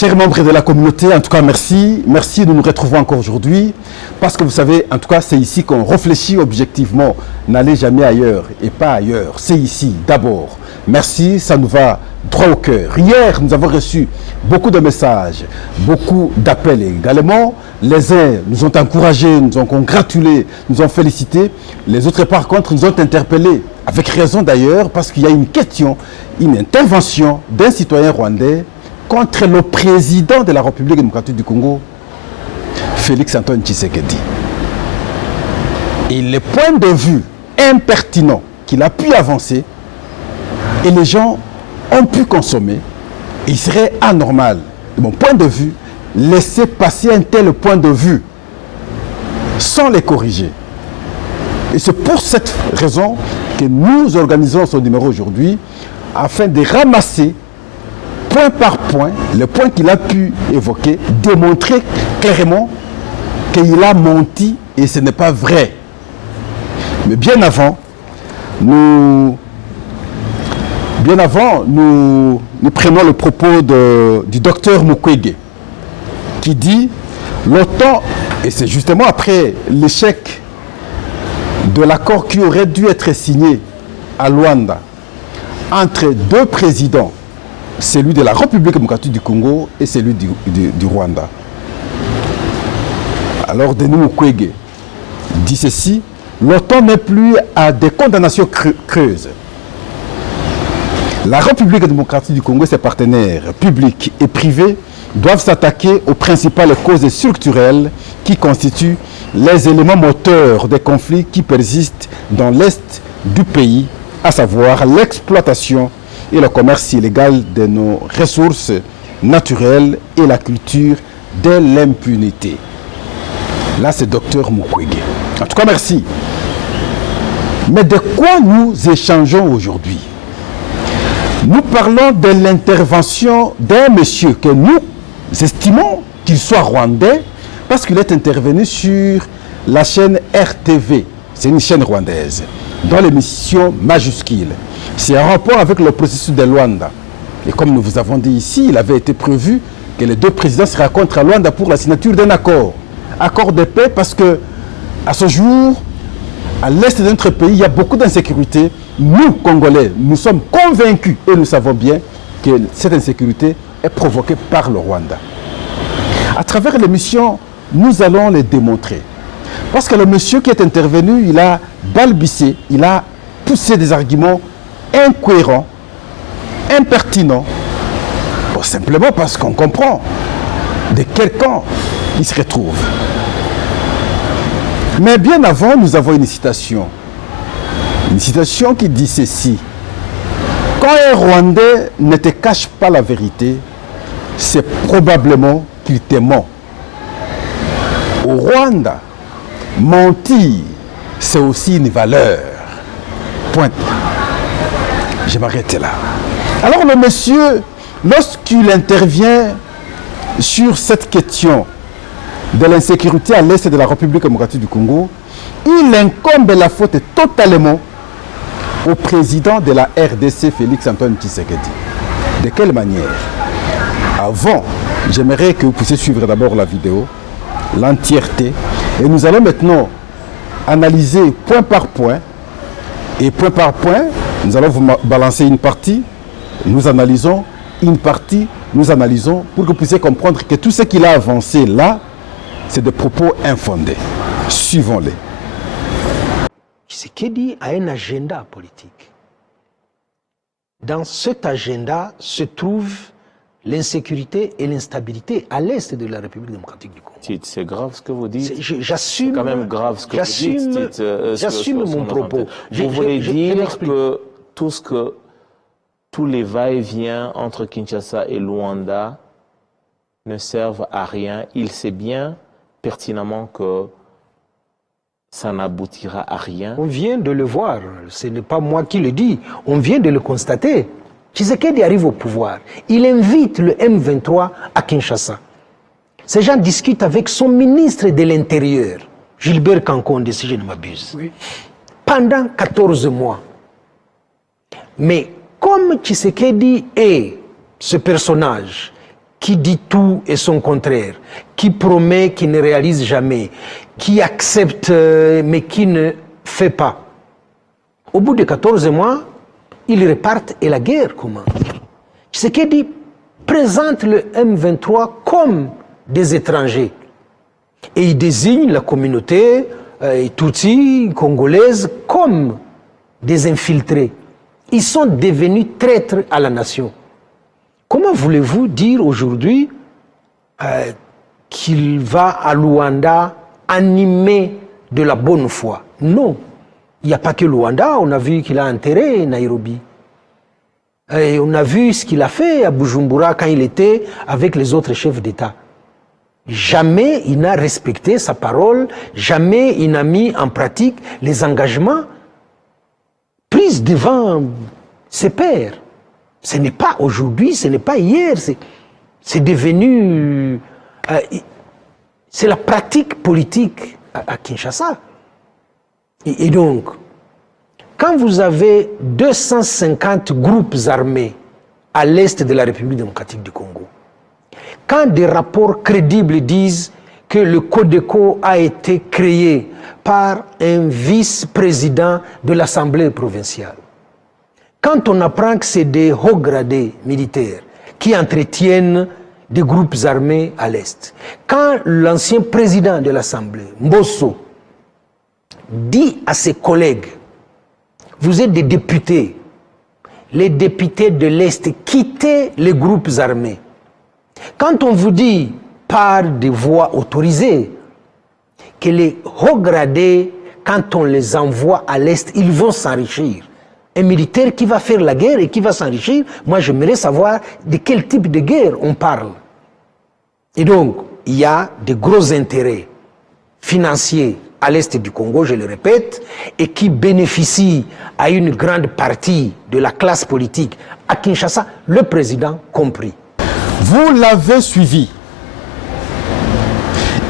Chers membres de la communauté, en tout cas, merci. Merci de nous retrouver encore aujourd'hui. Parce que vous savez, en tout cas, c'est ici qu'on réfléchit objectivement. N'allez jamais ailleurs et pas ailleurs. C'est ici, d'abord. Merci, ça nous va droit au cœur. Hier, nous avons reçu beaucoup de messages, beaucoup d'appels également. Les uns nous ont encouragés, nous ont congratulés, nous ont félicités. Les autres, par contre, nous ont interpellés, avec raison d'ailleurs, parce qu'il y a une question, une intervention d'un citoyen rwandais contre le président de la République démocratique du Congo, Félix Antoine Tshisekedi. Et les points de vue impertinents qu'il a pu avancer, et les gens ont pu consommer, il serait anormal, de mon point de vue, laisser passer un tel point de vue sans les corriger. Et c'est pour cette raison que nous organisons ce numéro aujourd'hui, afin de ramasser point par point, le point qu'il a pu évoquer, démontrer clairement qu'il a menti et ce n'est pas vrai. Mais bien avant, nous prenons le propos du docteur Mukwege qui dit l'OTAN, et c'est justement après l'échec de l'accord qui aurait dû être signé à Luanda entre deux présidents, celui de la République démocratique du Congo et celui du Rwanda. Alors Denis Mukwege dit ceci: l'OTAN n'est plus à des condamnations creuses. La République démocratique du Congo et ses partenaires publics et privés doivent s'attaquer aux principales causes structurelles qui constituent les éléments moteurs des conflits qui persistent dans l'est du pays, à savoir l'exploitation et le commerce illégal de nos ressources naturelles et la culture de l'impunité. Là, c'est Dr Mukwege. En tout cas, merci. Mais de quoi nous échangeons aujourd'hui? Nous parlons de l'intervention d'un monsieur que nous estimons qu'il soit rwandais parce qu'il est intervenu sur la chaîne RTV. C'est une chaîne rwandaise, dans l'émission Majuscule. C'est en rapport avec le processus de Luanda. Et comme nous vous avons dit ici, il avait été prévu que les deux présidents se rencontrent à Luanda pour la signature d'un accord. Accord de paix parce que, à ce jour, à l'est de notre pays, il y a beaucoup d'insécurité. Nous, Congolais, nous sommes convaincus et nous savons bien que cette insécurité est provoquée par le Rwanda. À travers l'émission, nous allons les démontrer. Parce que le monsieur qui est intervenu, il a balbutié, il a poussé des arguments incohérents, impertinents, simplement parce qu'on comprend de quel camp il se retrouve. Mais bien avant, nous avons une citation. Une citation qui dit ceci: quand un Rwandais ne te cache pas la vérité, c'est probablement qu'il te ment. Au Rwanda, mentir, c'est aussi une valeur. Point. Je m'arrête là. Alors le monsieur, lorsqu'il intervient sur cette question de l'insécurité à l'est de la République démocratique du Congo, il incombe la faute totalement au président de la RDC, Félix Antoine Tshisekedi. De quelle manière? Avant, j'aimerais que vous puissiez suivre d'abord la vidéo, l'entièreté, et nous allons maintenant analyser point par point, et point par point, nous allons vous balancer une partie, nous analysons une partie, nous analysons, pour que vous puissiez comprendre que tout ce qu'il a avancé là, c'est des propos infondés. Suivons-les. Tshisekedi a un agenda politique. Dans cet agenda se trouve l'insécurité et l'instabilité à l'est de la République démocratique du Congo. C'est grave ce que vous dites. J'assume. C'est quand même grave ce que vous dites. J'assume mon propos. Vous voulez dire que tous les va-et-vient entre Kinshasa et Luanda ne servent à rien. Il sait bien pertinemment que ça n'aboutira à rien. On vient de le voir. Ce n'est pas moi qui le dis. On vient de le constater. Tshisekedi arrive au pouvoir. Il invite le M23 à Kinshasa. Ces gens discutent avec son ministre de l'Intérieur, Gilbert Kankonde, si je ne m'abuse, oui, pendant 14 mois. Mais comme Tshisekedi est ce personnage qui dit tout et son contraire, qui promet, qui ne réalise jamais, qui accepte mais qui ne fait pas. Au bout de 14 mois, ils repartent et la guerre commence. Tshisekedi présente le M23 comme des étrangers. Et il désigne la communauté Tutsi, congolaise, comme des infiltrés. Ils sont devenus traîtres à la nation. Comment voulez-vous dire aujourd'hui qu'il va à Luanda animé de la bonne foi? Non. Il n'y a pas que Luanda, on a vu qu'il a enterré Nairobi. Et on a vu ce qu'il a fait à Bujumbura quand il était avec les autres chefs d'État. Jamais il n'a respecté sa parole, jamais il n'a mis en pratique les engagements pris devant ses pairs. Ce n'est pas aujourd'hui, ce n'est pas hier, c'est devenu... c'est la pratique politique à Kinshasa. Et donc, quand vous avez 250 groupes armés à l'est de la République démocratique du Congo, quand des rapports crédibles disent que le Codeco a été créé par un vice-président de l'Assemblée provinciale, quand on apprend que c'est des hauts gradés militaires qui entretiennent des groupes armés à l'est, quand l'ancien président de l'Assemblée, Mbosso, dit à ses collègues, vous êtes des députés, les députés de l'Est, quittez les groupes armés. Quand on vous dit par des voies autorisées que les hauts gradés, quand on les envoie à l'Est, ils vont s'enrichir. Un militaire qui va faire la guerre et qui va s'enrichir, moi j'aimerais savoir de quel type de guerre on parle. Et donc, il y a de gros intérêts financiers à l'est du Congo, je le répète, et qui bénéficient à une grande partie de la classe politique à Kinshasa, le président compris. Vous l'avez suivi.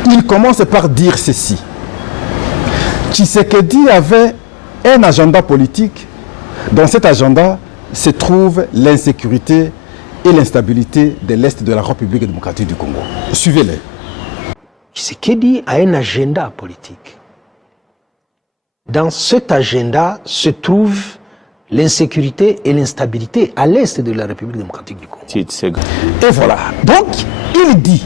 Il commence par dire ceci. Tshisekedi avait un agenda politique. Dans cet agenda se trouve l'insécurité et l'instabilité de l'Est de la République démocratique du Congo. Suivez-les. Tshisekedi a un agenda politique. Dans cet agenda se trouve l'insécurité et l'instabilité à l'est de la République démocratique du Congo. Et voilà. Donc, il dit,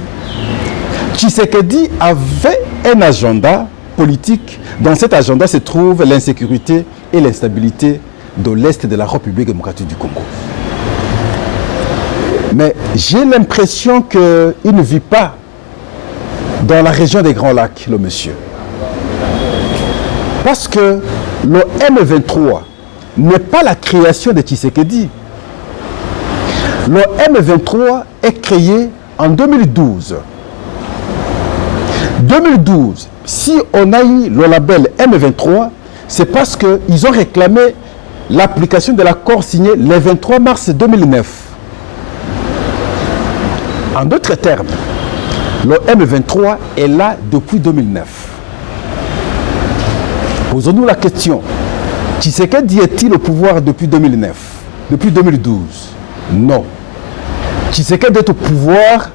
Tshisekedi avait un agenda politique. Dans cet agenda se trouve l'insécurité et l'instabilité de l'est de la République démocratique du Congo. Mais j'ai l'impression qu'il ne vit pas dans la région des Grands Lacs, le monsieur. Parce que le M23 n'est pas la création de Tshisekedi. Le M23 est créé en 2012. 2012, si on a eu le label M23, c'est parce qu'ils ont réclamé l'application de l'accord signé le 23 mars 2009. En d'autres termes, le M23 est là depuis 2009. Posons-nous la question. Tshisekedi est-il au pouvoir depuis 2009, depuis 2012? Non. Tshisekedi est au pouvoir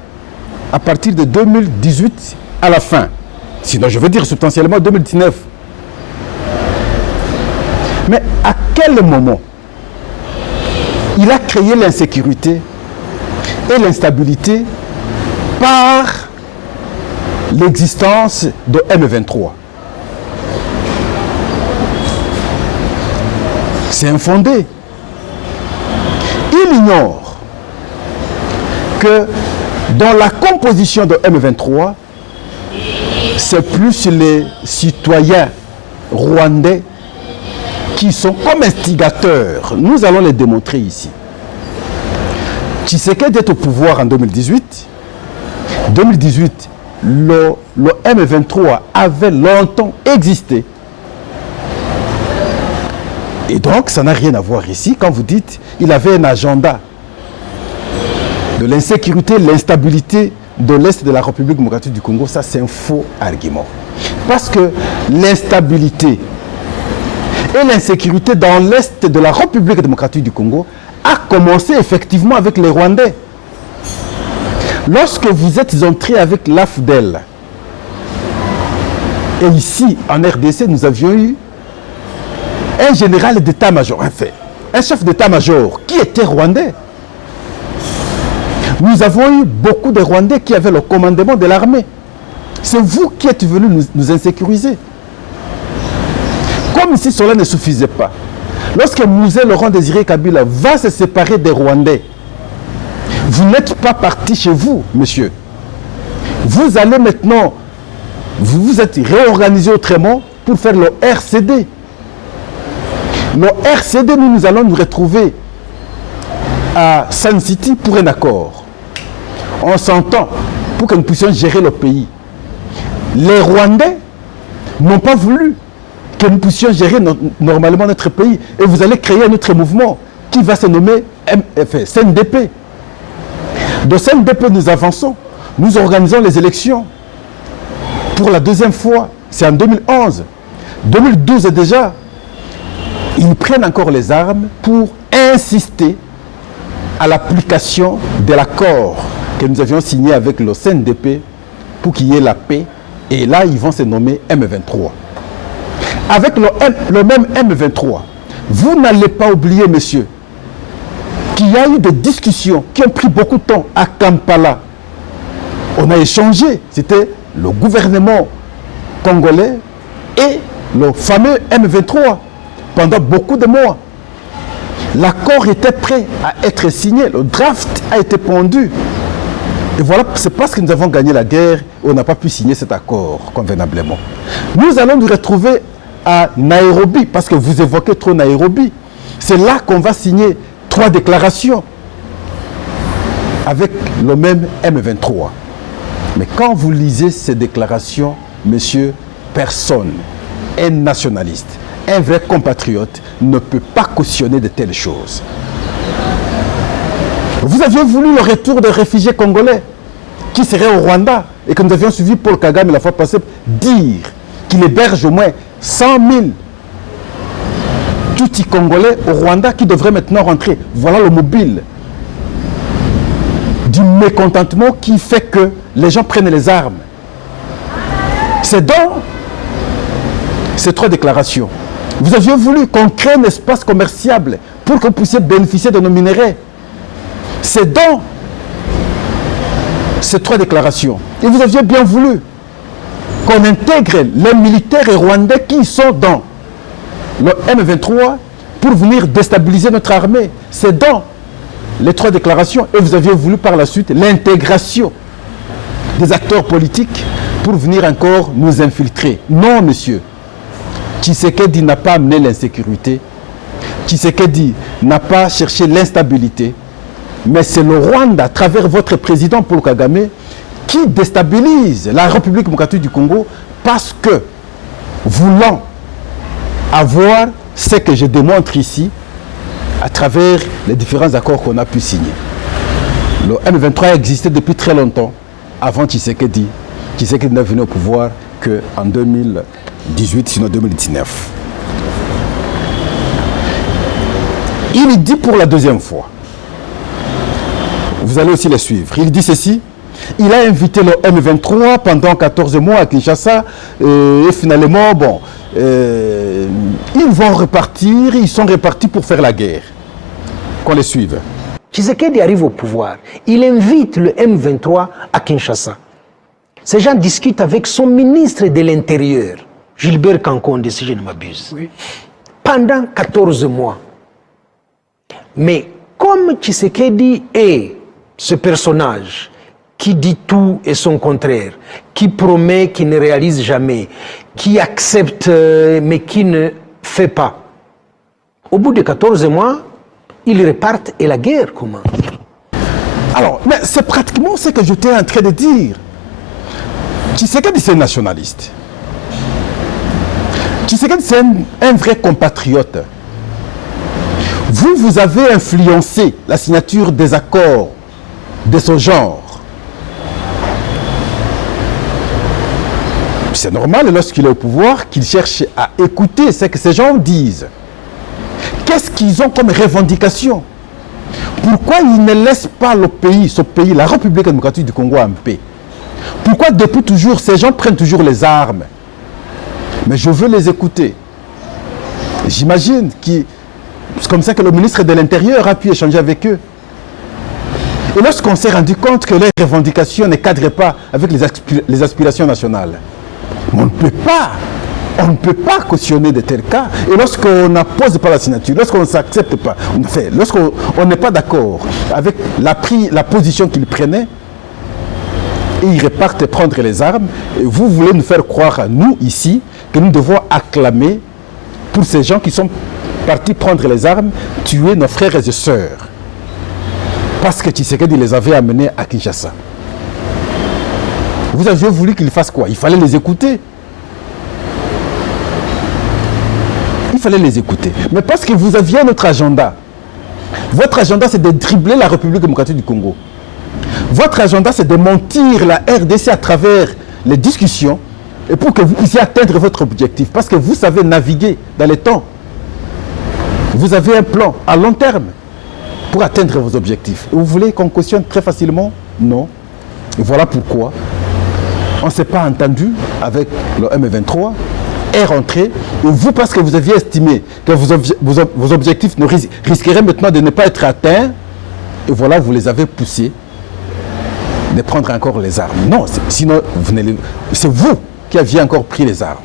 à partir de 2018 à la fin. Sinon, je veux dire substantiellement 2019. Mais à quel moment il a créé l'insécurité et l'instabilité par l'existence de M23? C'est infondé. Il ignore que dans la composition de M23, c'est plus les citoyens rwandais qui sont comme instigateurs. Nous allons les démontrer ici. Tshisekedi est au pouvoir en 2018. 2018, le M23 avait longtemps existé. Et donc, ça n'a rien à voir ici. Quand vous dites qu'il avait un agenda de l'insécurité, l'instabilité de l'Est de la République démocratique du Congo, ça c'est un faux argument. Parce que l'instabilité et l'insécurité dans l'Est de la République démocratique du Congo a commencé effectivement avec les Rwandais. Lorsque vous êtes entré avec l'AFDEL, et ici, en RDC, nous avions eu un général d'état-major, enfin, un chef d'état-major qui était rwandais. Nous avons eu beaucoup de Rwandais qui avaient le commandement de l'armée. C'est vous qui êtes venus nous insécuriser. Comme si cela ne suffisait pas, lorsque Mouzé Laurent Désiré Kabila va se séparer des Rwandais, vous n'êtes pas parti chez vous, monsieur. Vous allez maintenant, vous vous êtes réorganisé autrement pour faire le RCD. Le RCD, nous allons nous retrouver à Sun City pour un accord. On s'entend pour que nous puissions gérer le pays. Les Rwandais n'ont pas voulu que nous puissions gérer normalement notre pays. Et vous allez créer un autre mouvement qui va se nommer CNDP. De CNDP, nous avançons. Nous organisons les élections. Pour la deuxième fois, c'est en 2011. 2012 déjà. Ils prennent encore les armes pour insister à l'application de l'accord que nous avions signé avec le CNDP pour qu'il y ait la paix. Et là, ils vont se nommer M23. Avec le même M23, vous n'allez pas oublier, monsieur, qu'il y a eu des discussions qui ont pris beaucoup de temps à Kampala. On a échangé, c'était le gouvernement congolais et le fameux M23 pendant beaucoup de mois. L'accord était prêt à être signé, le draft a été pondu. Et voilà, c'est parce que nous avons gagné la guerre, on n'a pas pu signer cet accord convenablement. Nous allons nous retrouver à Nairobi, parce que vous évoquez trop Nairobi. C'est là qu'on va signer 3 déclarations avec le même M23. Mais quand vous lisez ces déclarations, monsieur, personne, un nationaliste, un vrai compatriote, ne peut pas cautionner de telles choses. Vous aviez voulu le retour des réfugiés congolais qui seraient au Rwanda et que nous avions suivi Paul Kagame la fois passée dire qu'il héberge au moins 100 000 Tutsis congolais au Rwanda qui devraient maintenant rentrer. Voilà le mobile du mécontentement qui fait que les gens prennent les armes. C'est dans ces 3 déclarations. Vous aviez voulu qu'on crée un espace commercial pour que vous puissiez bénéficier de nos minerais. C'est dans ces 3 déclarations. Et vous aviez bien voulu qu'on intègre les militaires rwandais qui sont dans le M23 pour venir déstabiliser notre armée. C'est dans les 3 déclarations. Et vous aviez voulu par la suite l'intégration des acteurs politiques pour venir encore nous infiltrer. Non, monsieur. Tshisekedi n'a pas amené l'insécurité. Tshisekedi n'a pas cherché l'instabilité. Mais c'est le Rwanda, à travers votre président Paul Kagame, qui déstabilise la République démocratique du Congo parce que, voulant avoir ce que je démontre ici, à travers les différents accords qu'on a pu signer. Le M23 existait depuis très longtemps, avant Tshisekedi. Tshisekedi n'est venu au pouvoir qu'en 2018, sinon 2019. Il dit pour la deuxième fois, vous allez aussi les suivre, il dit ceci: il a invité le M23 pendant 14 mois à Kinshasa et finalement, bon, ils vont repartir, ils sont repartis pour faire la guerre. Qu'on les suive. Tshisekedi arrive au pouvoir, il invite le M23 à Kinshasa. Ces gens discutent avec son ministre de l'Intérieur, Gilbert Kankonde, si je ne m'abuse, oui, pendant 14 mois. Mais comme Tshisekedi est ce personnage qui dit tout et son contraire, qui promet, qui ne réalise jamais, qui accepte mais qui ne fait pas, au bout de 14 mois, ils repartent et la guerre commence. Alors, mais c'est pratiquement ce que j'étais en train de dire. Tshisekedi, c'est un nationaliste. Tshisekedi, c'est un vrai compatriote. Vous avez influencé la signature des accords de ce genre. C'est normal, lorsqu'il est au pouvoir, qu'il cherche à écouter ce que ces gens disent. Qu'est-ce qu'ils ont comme revendication? Pourquoi ils ne laissent pas le pays, ce pays, la République démocratique du Congo en paix? Pourquoi depuis toujours, ces gens prennent toujours les armes? Mais je veux les écouter. J'imagine que c'est comme ça que le ministre de l'Intérieur a pu échanger avec eux. Et lorsqu'on s'est rendu compte que leurs revendications ne cadrent pas avec les aspirations nationales, on ne peut pas cautionner de tels cas. Et lorsqu'on n'appose pas la signature, lorsqu'on ne s'accepte pas, lorsqu'on n'est pas d'accord avec la position qu'ils prenaient, et ils repartent prendre les armes, et vous voulez nous faire croire à nous, ici, que nous devons acclamer pour ces gens qui sont partis prendre les armes, tuer nos frères et sœurs. Parce que Tshisekedi les avait amenés à Kinshasa. Vous aviez voulu qu'ils fassent quoi? Il fallait les écouter. Il fallait les écouter. Mais parce que vous aviez un autre agenda. Votre agenda, c'est de dribbler la République démocratique du Congo. Votre agenda, c'est de mentir la RDC à travers les discussions et pour que vous puissiez atteindre votre objectif. Parce que vous savez naviguer dans les temps. Vous avez un plan à long terme pour atteindre vos objectifs. Et vous voulez qu'on cautionne très facilement? Non. Et voilà pourquoi on ne s'est pas entendu avec le M23, est rentré, et vous, parce que vous aviez estimé que vos objectifs risqueraient maintenant de ne pas être atteints, et voilà, vous les avez poussés de prendre encore les armes. Non, sinon, c'est vous qui aviez encore pris les armes.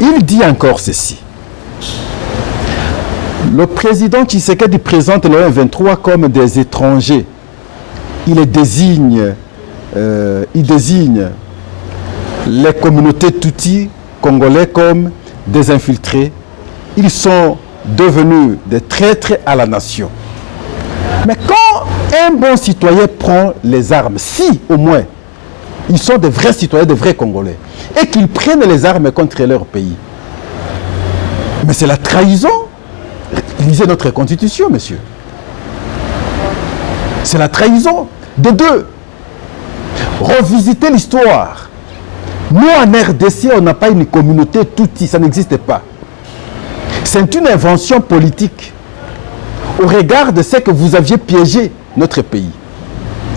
Il dit encore ceci. Le président Tshisekedi présente le M23 comme des étrangers. Il désigne les communautés Tutsi congolais comme des infiltrés. Ils sont devenus des traîtres à la nation. Mais quand un bon citoyen prend les armes, si au moins ils sont de vrais citoyens, de vrais Congolais, et qu'ils prennent les armes contre leur pays, mais c'est la trahison. Lisez notre constitution, monsieur. C'est la trahison. De deux, revisiter l'histoire. Nous, en RDC, on n'a pas une communauté Tutsi, ça n'existe pas. C'est une invention politique au regard de ce que vous aviez piégé notre pays.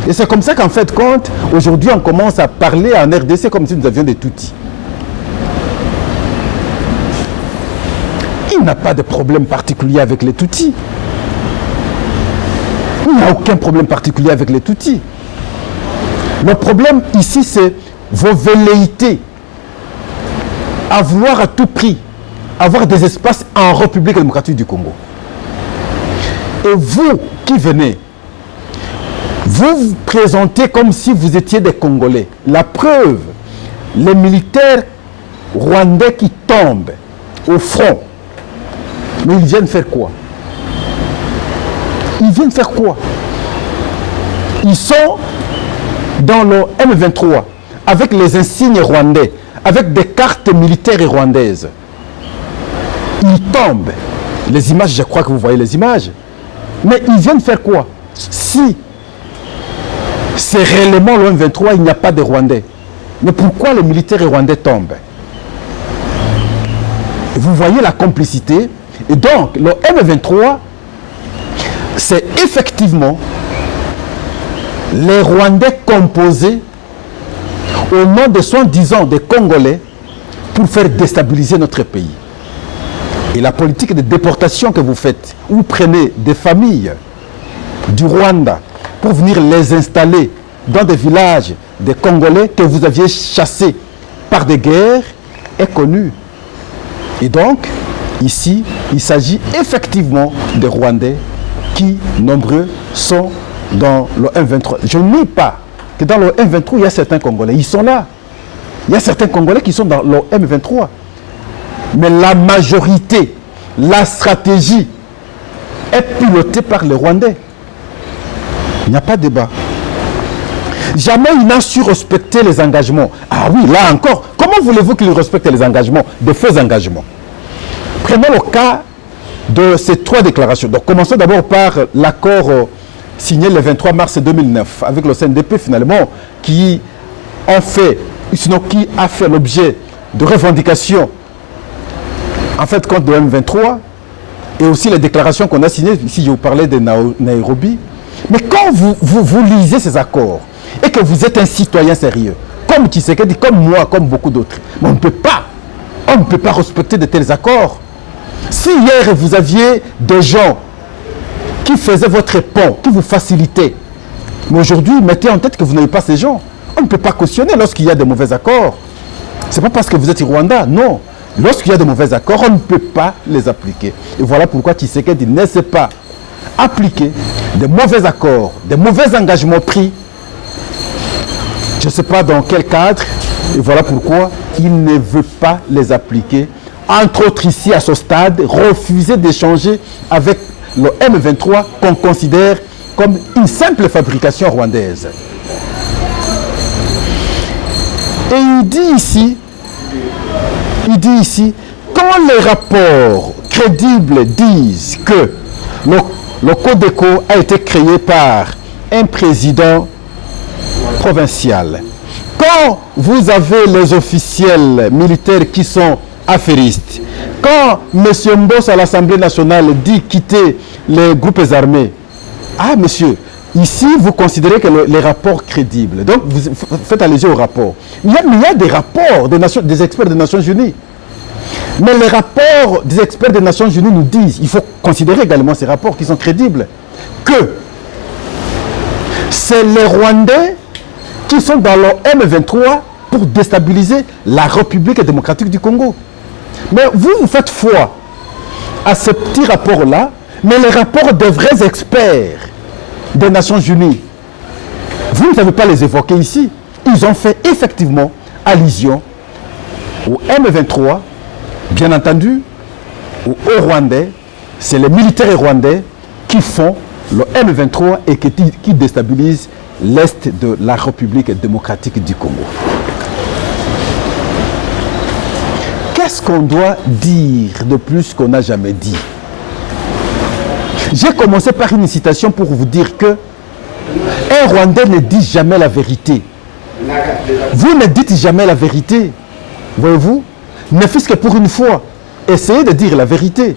Et c'est comme ça qu'en fait, compte, aujourd'hui, on commence à parler en RDC comme si nous avions des Tutsis. Il n'a pas de problème particulier avec les Tutsis. Il n'y a aucun problème particulier avec les Tutsis. Le problème ici, c'est vos velléités à vouloir à tout prix avoir des espaces en République démocratique du Congo. Et vous qui venez, vous vous présentez comme si vous étiez des Congolais. La preuve, les militaires rwandais qui tombent au front, mais ils viennent faire quoi? Ils viennent faire quoi? Ils sont dans le M23 avec les insignes rwandais, avec des cartes militaires rwandaises. Ils tombent. Les images, je crois que vous voyez les images. Mais ils viennent faire quoi? Si c'est réellement le M23, il n'y a pas de Rwandais. Mais pourquoi les militaires rwandais tombent? Vous voyez la complicité. Et donc, le M23, c'est effectivement les Rwandais composés au nom de soi-disant des Congolais pour faire déstabiliser notre pays. Et la politique de déportation que vous faites, vous prenez des familles du Rwanda pour venir les installer dans des villages des Congolais que vous aviez chassés par des guerres, est connue. Et donc, ici, il s'agit effectivement des Rwandais qui, nombreux, sont dans le M23. Je ne nie pas que dans le M23, il y a certains Congolais. Ils sont là. Il y a certains Congolais qui sont dans le M23. Mais la majorité, la stratégie est pilotée par les Rwandais. Il n'y a pas de débat. Jamais il n'a su respecter les engagements. Ah oui, là encore, comment voulez-vous qu'il respecte les engagements, de faux engagements? Prenons le cas de ces trois déclarations. Donc, commençons d'abord par l'accord signé le 23 mars 2009 avec le CNDP finalement, qui a fait l'objet de revendications en fait contre le M23 et aussi les déclarations qu'on a signées, ici je vous parlais de Nairobi, mais quand vous lisez ces accords et que vous êtes un citoyen sérieux, comme Tshisekedi, comme moi, comme beaucoup d'autres, on ne peut pas respecter de tels accords. Si hier vous aviez des gens qui faisaient votre pont, qui vous facilitaient, mais aujourd'hui, mettez en tête que vous n'avez pas ces gens. On ne peut pas cautionner lorsqu'il y a de mauvais accords. Ce n'est pas parce que vous êtes Rwanda, non. Lorsqu'il y a de mauvais accords, on ne peut pas les appliquer. Et voilà pourquoi Tshisekedi ne sait pas appliquer de mauvais accords, de mauvais engagements pris. Je ne sais pas dans quel cadre. Et voilà pourquoi il ne veut pas les appliquer. Entre autres ici, à ce stade, refuser d'échanger avec le M23 qu'on considère comme une simple fabrication rwandaise. Et il dit ici, quand les rapports crédibles disent que le Codeco a été créé par un président provincial, quand vous avez les officiels militaires qui sont affairistes, quand M. Mboss à l'Assemblée nationale dit quitter les groupes armés, ah monsieur, ici vous considérez que les rapports crédibles, donc vous faites allusion aux rapports. Il y a des rapports des experts des Nations Unies. Mais les rapports des experts des Nations Unies nous disent, il faut considérer également ces rapports qui sont crédibles, que c'est les Rwandais qui sont dans le M23 pour déstabiliser la République démocratique du Congo. Mais vous faites foi à ces petits rapports-là, mais les rapports des vrais experts des Nations Unies, vous ne savez pas les évoquer ici. Ils ont fait effectivement allusion au M23, bien entendu, aux Rwandais. C'est les militaires rwandais qui font le M23 et qui déstabilisent l'Est de la République démocratique du Congo. Qu'est-ce qu'on doit dire de plus qu'on n'a jamais dit? J'ai commencé par une citation pour vous dire que un Rwandais ne dit jamais la vérité. Vous ne dites jamais la vérité. Voyez-vous? Ne fût-ce que pour une fois. Essayez de dire la vérité.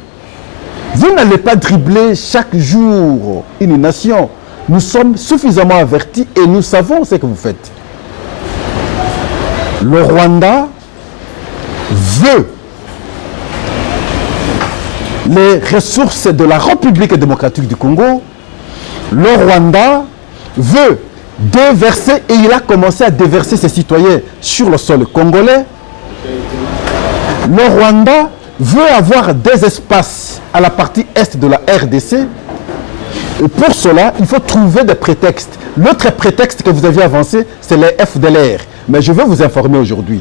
Vous n'allez pas dribbler chaque jour une nation. Nous sommes suffisamment avertis et nous savons ce que vous faites. Le Rwanda veut les ressources de la République démocratique du Congo. Le Rwanda veut déverser, et il a commencé à déverser ses citoyens sur le sol congolais. Le Rwanda veut avoir des espaces à la partie est de la RDC. Et pour cela, il faut trouver des prétextes. L'autre prétexte que vous aviez avancé, c'est les FDLR. Mais je veux vous informer aujourd'hui.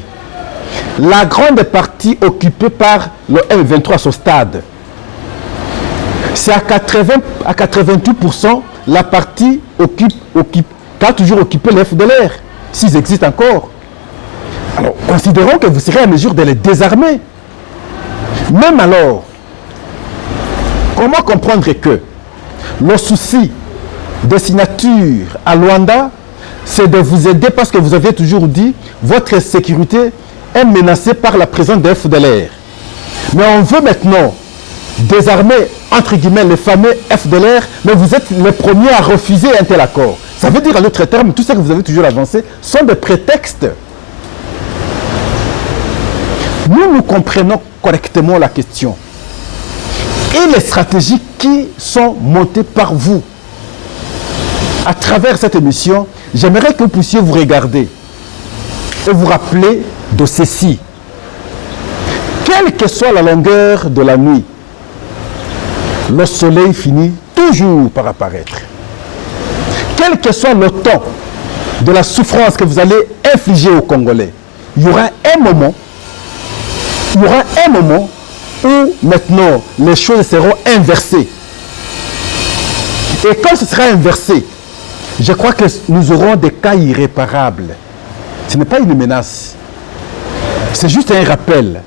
La grande partie occupée par le M23 à ce stade, c'est à 88% la partie qui a toujours occupé les FDLR, s'ils existent encore. Alors, considérons que vous serez à mesure de les désarmer. Même alors, comment comprendre que le souci de signature à Luanda, c'est de vous aider parce que vous avez toujours dit votre sécurité est menacée par la présence des FDLR. Mais on veut maintenant désarmer, entre guillemets, les fameux FDLR, mais vous êtes les premiers à refuser un tel accord. Ça veut dire, en d'autres termes, tout ce que vous avez toujours avancé sont des prétextes. Nous comprenons correctement la question. Et les stratégies qui sont montées par vous. À travers cette émission, j'aimerais que vous puissiez vous regarder et vous rappeler de ceci. Quelle que soit la longueur de la nuit, le soleil finit toujours par apparaître. Quel que soit le temps de la souffrance que vous allez infliger aux Congolais, il y aura un moment où maintenant les choses seront inversées. Et quand ce sera inversé, je crois que nous aurons des cas irréparables. Ce n'est pas une menace. C'est juste un rappel.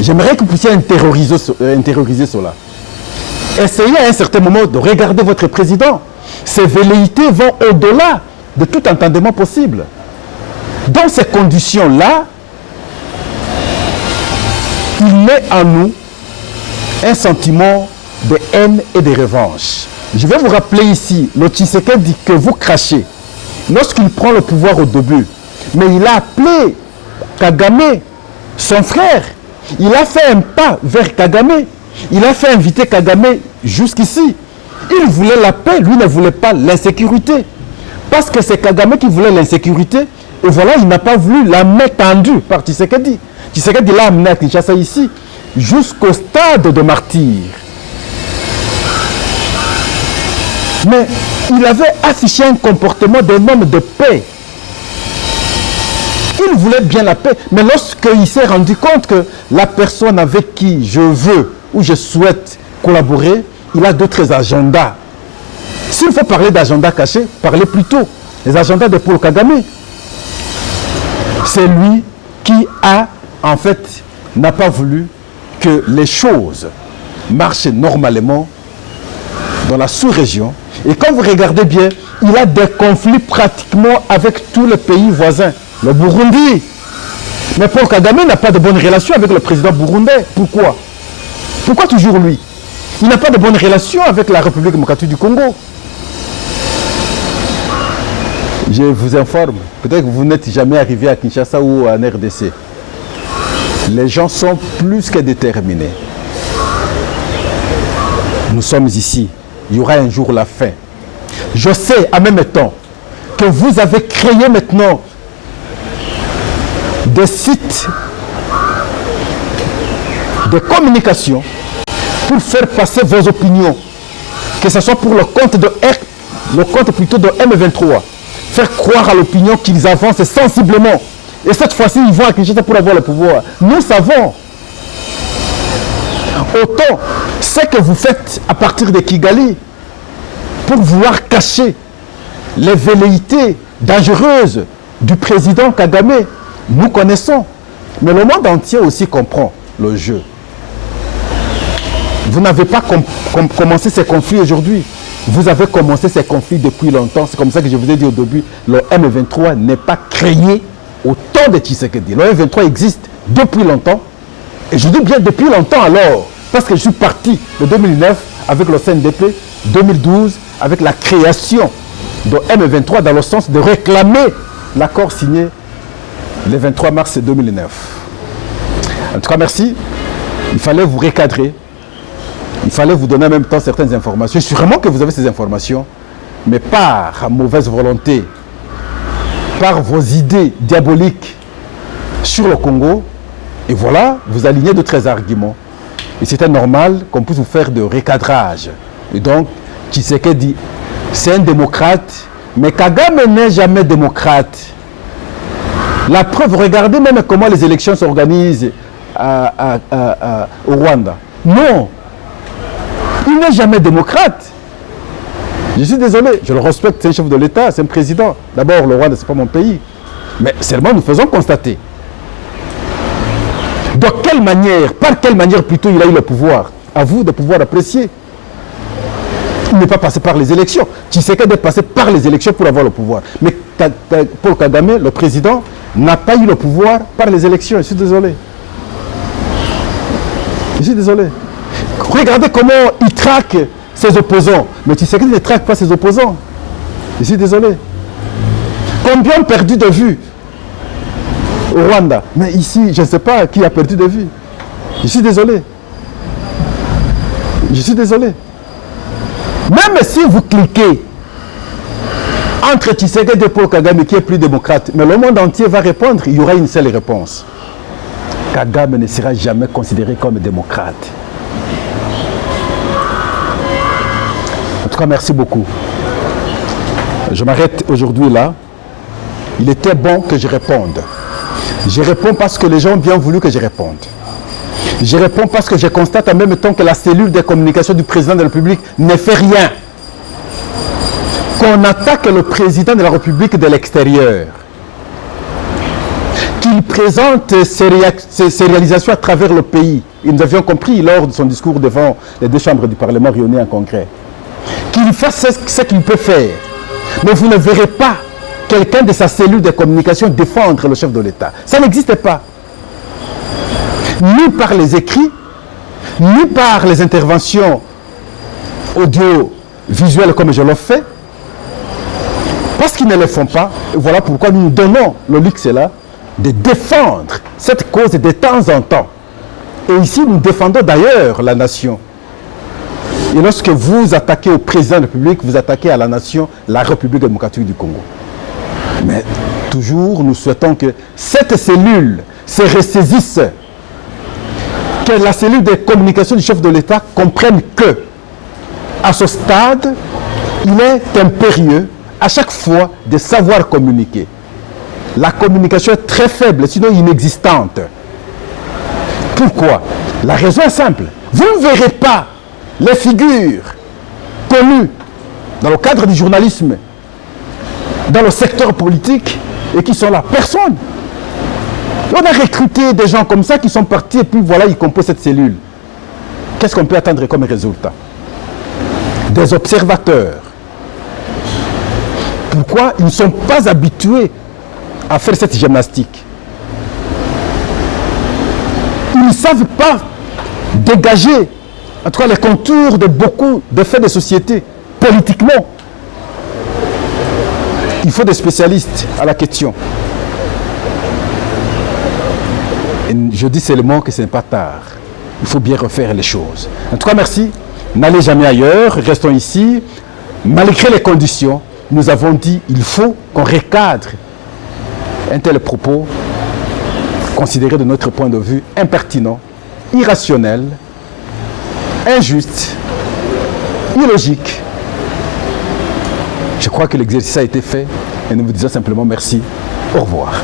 J'aimerais que vous puissiez intérioriser cela. Essayez à un certain moment de regarder votre président. Ses velléités vont au-delà de tout entendement possible. Dans ces conditions-là, il met en nous un sentiment de haine et de revanche. Je vais vous rappeler ici le Tshisekedi que vous crachez lorsqu'il prend le pouvoir au début. Mais il a appelé Kagame, son frère. Il a fait un pas vers Kagame. Il a fait inviter Kagame jusqu'ici. Il voulait la paix, lui ne voulait pas l'insécurité. Parce que c'est Kagame qui voulait l'insécurité. Et voilà, il n'a pas voulu la main tendue par Tshisekedi. Tshisekedi l'a amené à Kinshasa ici, jusqu'au stade de martyr. Mais il avait affiché un comportement d'un homme de paix. Il voulait bien la paix, mais lorsqu'il s'est rendu compte que la personne avec qui je veux ou je souhaite collaborer, il a d'autres agendas. S'il faut parler d'agendas cachés, parlez plutôt des agendas de Paul Kagame. C'est lui qui a, en fait, n'a pas voulu que les choses marchent normalement dans la sous-région. Et quand vous regardez bien, il a des conflits pratiquement avec tous les pays voisins. Le Burundi. Mais Paul Kagame n'a pas de bonnes relations avec le président burundais. Pourquoi? Pourquoi toujours lui? Il n'a pas de bonnes relations avec la République démocratique du Congo. Je vous informe, peut-être que vous n'êtes jamais arrivé à Kinshasa ou en RDC. Les gens sont plus que déterminés. Nous sommes ici. Il y aura un jour la fin. Je sais en même temps que vous avez créé maintenant des sites de communication pour faire passer vos opinions, que ce soit pour le compte de M23, faire croire à l'opinion qu'ils avancent sensiblement. Et cette fois-ci, ils vont à Kinshasa pour avoir le pouvoir. Nous savons. Autant ce que vous faites à partir de Kigali pour vouloir cacher les velléités dangereuses du président Kagame, nous connaissons. Mais le monde entier aussi comprend le jeu. Vous n'avez pas commencé ces conflits aujourd'hui. Vous avez commencé ces conflits depuis longtemps. C'est comme ça que je vous ai dit au début, le M23 n'est pas créé au temps de Tshisekedi. Le M23 existe depuis longtemps. Et je dis bien depuis longtemps alors. Parce que je suis parti de 2009 avec le CNDP, 2012 avec la création de M23 dans le sens de réclamer l'accord signé le 23 mars 2009. En tout cas, merci. Il fallait vous recadrer. Il fallait vous donner en même temps certaines informations. Sûrement que vous avez ces informations, mais par mauvaise volonté, par vos idées diaboliques sur le Congo. Et voilà, vous alignez d'autres arguments. Et c'était normal qu'on puisse vous faire de recadrage. Et donc, Tshisekedi, c'est un démocrate, mais Kagame n'est jamais démocrate. La preuve, regardez même comment les élections s'organisent au Rwanda. Non, il n'est jamais démocrate. Je suis désolé, je le respecte, c'est un chef de l'État, c'est un président. D'abord, le Rwanda, ce n'est pas mon pays. Mais seulement, nous faisons constater. De quelle manière, par quelle manière plutôt il a eu le pouvoir? À vous de pouvoir apprécier. Il n'est pas passé par les élections. Tshisekedi est passé par les élections pour avoir le pouvoir. Mais Paul Kagame, le président, n'a pas eu le pouvoir par les élections. Je suis désolé. Je suis désolé. Regardez comment il traque ses opposants. Mais Tshisekedi ne traque pas ses opposants. Je suis désolé. Combien ont perdu de vue au Rwanda? Mais ici, je ne sais pas qui a perdu de vue. Je suis désolé. Je suis désolé. Même si vous cliquez entre Tshisekedi et Paul Kagame, qui est plus démocrate, mais le monde entier va répondre, il y aura une seule réponse. Kagame ne sera jamais considéré comme démocrate. En tout cas, merci beaucoup. Je m'arrête aujourd'hui là. Il était bon que je réponde. Je réponds parce que les gens ont bien voulu que je réponde. Je réponds parce que je constate en même temps que la cellule de communication du président de la République ne fait rien. Qu'on attaque le président de la République de l'extérieur. Qu'il présente ses réalisations à travers le pays. Et nous avions compris lors de son discours devant les deux chambres du Parlement réunies en congrès. Qu'il fasse ce qu'il peut faire. Mais vous ne verrez pas quelqu'un de sa cellule de communication défendre le chef de l'État. Ça n'existe pas. Ni par les écrits, ni par les interventions audiovisuels comme je le fais, parce qu'ils ne le font pas. Et voilà pourquoi nous nous donnons le luxe là de défendre cette cause de temps en temps. Et ici, nous défendons d'ailleurs la nation. Et lorsque vous attaquez au président de la République, vous attaquez à la nation, la République démocratique du Congo. Mais toujours, nous souhaitons que cette cellule se ressaisisse, que la cellule de communication du chef de l'État comprenne que, à ce stade, il est impérieux à chaque fois de savoir communiquer. La communication est très faible, sinon inexistante. Pourquoi? La raison est simple. Vous ne verrez pas les figures connues dans le cadre du journalisme, dans le secteur politique, et qui sont là. Personne. On a recruté des gens comme ça qui sont partis et puis voilà, ils composent cette cellule. Qu'est-ce qu'on peut attendre comme résultat? Des observateurs. Pourquoi? Ils ne sont pas habitués à faire cette gymnastique. Ils ne savent pas dégager, en tout cas, les contours de beaucoup de faits de société, politiquement. Il faut des spécialistes à la question. Et je dis seulement que ce n'est pas tard. Il faut bien refaire les choses. En tout cas, merci. N'allez jamais ailleurs. Restons ici. Malgré les conditions, nous avons dit qu'il faut qu'on recadre un tel propos considéré de notre point de vue impertinent, irrationnel, injuste, illogique. Je crois que l'exercice a été fait et nous vous disons simplement merci. Au revoir.